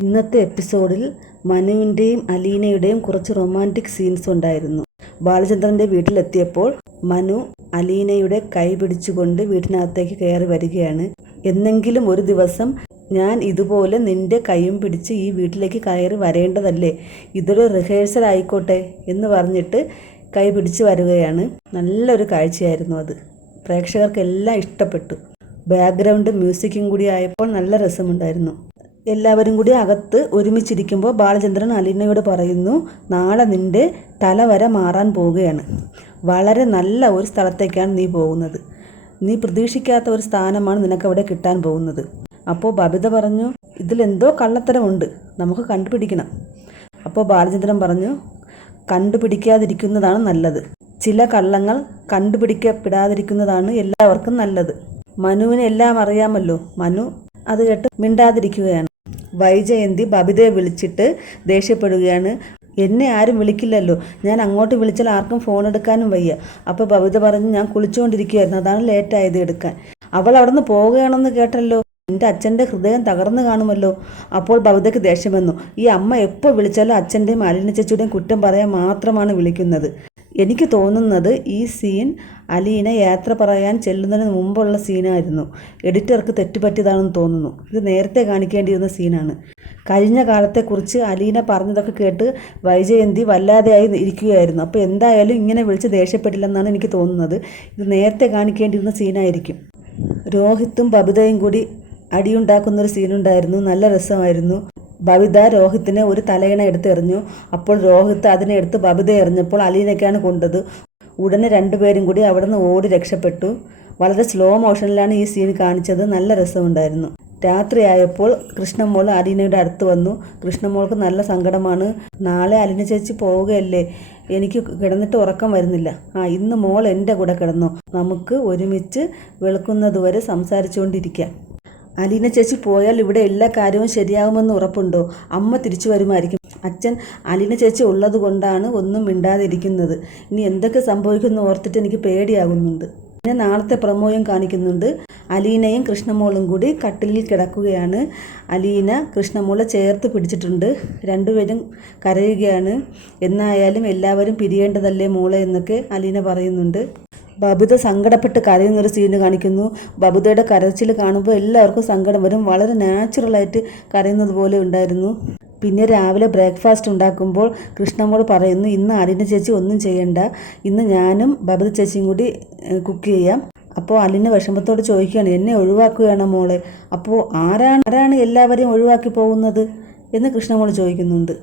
ഇന്നത്തെ എപ്പിസോഡിൽ മനുവിൻ്റെയും അലീനയുടെയും കുറച്ച് റൊമാൻറ്റിക് സീൻസ് ഉണ്ടായിരുന്നു. ബാലചന്ദ്രൻ്റെ വീട്ടിലെത്തിയപ്പോൾ മനു അലീനയുടെ കൈ പിടിച്ചുകൊണ്ട് വീട്ടിനകത്തേക്ക് കയറി വരികയാണ്. എന്നെങ്കിലും ഒരു ദിവസം ഞാൻ ഇതുപോലെ നിന്റെ കൈയും പിടിച്ച് ഈ വീട്ടിലേക്ക് കയറി വരേണ്ടതല്ലേ, ഇതൊരു റിഹേഴ്സൽ ആയിക്കോട്ടെ എന്ന് പറഞ്ഞിട്ട് കൈ പിടിച്ച് വരികയാണ്. നല്ലൊരു കാഴ്ചയായിരുന്നു അത്. പ്രേക്ഷകർക്കെല്ലാം ഇഷ്ടപ്പെട്ടു. ബാക്ക്ഗ്രൗണ്ട് മ്യൂസിക്കും കൂടി ആയപ്പോൾ നല്ല രസമുണ്ടായിരുന്നു. എല്ലാവരും കൂടി അകത്ത് ഒരുമിച്ചിരിക്കുമ്പോൾ ബാലചന്ദ്രൻ അലീനയോട് പറയുന്നു, നാളെ നിൻ്റെ തലവര മാറാൻ പോവുകയാണ്. വളരെ നല്ല ഒരു സ്ഥലത്തേക്കാണ് നീ പോകുന്നത്. നീ പ്രതീക്ഷിക്കാത്ത ഒരു സ്ഥാനമാണ് നിനക്കവിടെ കിട്ടാൻ പോകുന്നത്. അപ്പോൾ ബബിത പറഞ്ഞു, ഇതിലെന്തോ കള്ളത്തരമുണ്ട്, നമുക്ക് കണ്ടുപിടിക്കണം. അപ്പോൾ ബാലചന്ദ്രൻ പറഞ്ഞു, കണ്ടുപിടിക്കാതിരിക്കുന്നതാണ് നല്ലത്. ചില കള്ളങ്ങൾ കണ്ടുപിടിക്കപ്പെടാതിരിക്കുന്നതാണ് എല്ലാവർക്കും നല്ലത്. മനുവിന് എല്ലാം അറിയാമല്ലോ. മനു അത് കേട്ട് മിണ്ടാതിരിക്കുകയാണ്. വൈജയന്തി ബബിതയെ വിളിച്ചിട്ട് ദേഷ്യപ്പെടുകയാണ്. എന്നെ ആരും വിളിക്കില്ലല്ലോ, ഞാൻ അങ്ങോട്ട് വിളിച്ചാൽ ആർക്കും ഫോൺ എടുക്കാനും വയ്യ. അപ്പോൾ ബബിത പറഞ്ഞു, ഞാൻ കുളിച്ചുകൊണ്ടിരിക്കുകയായിരുന്നു, അതാണ് ലേറ്റായത് എടുക്കാൻ. അവൾ അവിടെ നിന്ന് പോവുകയാണെന്ന് കേട്ടല്ലോ, എൻ്റെ അച്ഛൻ്റെ ഹൃദയം തകർന്നു കാണുമല്ലോ. അപ്പോൾ ബബിതയ്ക്ക് ദേഷ്യം വന്നു. ഈ അമ്മ എപ്പോൾ വിളിച്ചാലും അച്ഛൻ്റെയും അലീന ചേച്ചിയുടെയും കുറ്റം പറയാൻ മാത്രമാണ് വിളിക്കുന്നത്. എനിക്ക് തോന്നുന്നത് ഈ സീൻ അലീന യാത്ര പറയാൻ ചെല്ലുന്നതിന് മുമ്പുള്ള സീനായിരുന്നു. എഡിറ്റർക്ക് തെറ്റുപറ്റിയതാണെന്ന് തോന്നുന്നു. ഇത് നേരത്തെ കാണിക്കേണ്ടിയിരുന്ന സീനാണ്. കഴിഞ്ഞ കാലത്തെക്കുറിച്ച് അലീന പറഞ്ഞതൊക്കെ കേട്ട് വൈജയന്തി വല്ലാതെയായി ഇരിക്കുകയായിരുന്നു. അപ്പോൾ എന്തായാലും ഇങ്ങനെ വിളിച്ച് ദേഷ്യപ്പെട്ടില്ലെന്നാണ് എനിക്ക് തോന്നുന്നത്. ഇത് നേരത്തെ കാണിക്കേണ്ടിയിരുന്ന സീനായിരിക്കും. രോഹിത്തും ബബിതയും കൂടി അടിയുണ്ടാക്കുന്നൊരു സീനുണ്ടായിരുന്നു. നല്ല രസമായിരുന്നു. ബബിത രോഹിത്തിനെ ഒരു തലയിണ എടുത്തെറിഞ്ഞു. അപ്പോൾ രോഹിത്ത് അതിനെ എടുത്ത് ബബിത എറിഞ്ഞപ്പോൾ അലീനയ്ക്കാണ് കൊണ്ടത്. ഉടനെ രണ്ടുപേരും കൂടി അവിടെ നിന്ന് ഓടി രക്ഷപ്പെട്ടു. വളരെ സ്ലോ മോഷനിലാണ് ഈ സീൻ കാണിച്ചത്. നല്ല രസമുണ്ടായിരുന്നു. രാത്രിയായപ്പോൾ കൃഷ്ണമോൾ അലീനയുടെ അടുത്ത് വന്നു. കൃഷ്ണമോൾക്ക് നല്ല സങ്കടമാണ്. നാളെ അലീന ചേച്ചി പോവുകയല്ലേ, എനിക്ക് കിടന്നിട്ട് ഉറക്കം വരുന്നില്ല. ഇന്ന് മോൾ എൻ്റെ കൂടെ കിടന്നോ, നമുക്ക് ഒരുമിച്ച് വെളുക്കുന്നതുവരെ സംസാരിച്ചുകൊണ്ടിരിക്കാം. അലീന ചേച്ചി പോയാൽ ഇവിടെ എല്ലാ കാര്യവും ശരിയാകുമെന്ന് ഉറപ്പുണ്ടോ? അമ്മ തിരിച്ചു വരുമായിരിക്കും. അച്ഛൻ അലീന ചേച്ചി ഉള്ളത് കൊണ്ടാണ് ഒന്നും മിണ്ടാതിരിക്കുന്നത്. ഇനി എന്തൊക്കെ സംഭവിക്കുമെന്ന് ഓർത്തിട്ട് എനിക്ക് പേടിയാകുന്നുണ്ട്. പിന്നെ നാളത്തെ പ്രമോയും കാണിക്കുന്നുണ്ട്. അലീനയും കൃഷ്ണമോളും കൂടി കട്ടിലിൽ കിടക്കുകയാണ്. അലീന കൃഷ്ണമോളെ ചേർത്ത് പിടിച്ചിട്ടുണ്ട്. രണ്ടുപേരും കരയുകയാണ്. എന്നായാലും എല്ലാവരും പിരിയേണ്ടതല്ലേ മോളെ എന്നൊക്കെ അലീന പറയുന്നുണ്ട്. ബബിത സങ്കടപ്പെട്ട് കരയുന്നൊരു സീന് കാണിക്കുന്നു. ബബിതയുടെ കരച്ചിൽ കാണുമ്പോൾ എല്ലാവർക്കും സങ്കടം വരും. വളരെ നാച്ചുറലായിട്ട് കരയുന്നത് പോലെ ഉണ്ടായിരുന്നു. പിന്നെ രാവിലെ ബ്രേക്ക്ഫാസ്റ്റ് ഉണ്ടാക്കുമ്പോൾ കൃഷ്ണമോൾ പറയുന്നു, ഇന്ന് അലീന ചേച്ചി ഒന്നും ചെയ്യണ്ട, ഇന്ന് ഞാനും ബബിത ചേച്ചിയും കൂടി കുക്ക് ചെയ്യാം. അപ്പോൾ അലീന വിഷമത്തോട് ചോദിക്കുകയാണ്, എന്നെ ഒഴിവാക്കുകയാണോ മോളെ? അപ്പോൾ ആരാണ് എല്ലാവരെയും ഒഴിവാക്കി പോകുന്നത് എന്ന് കൃഷ്ണമോൾ ചോദിക്കുന്നുണ്ട്.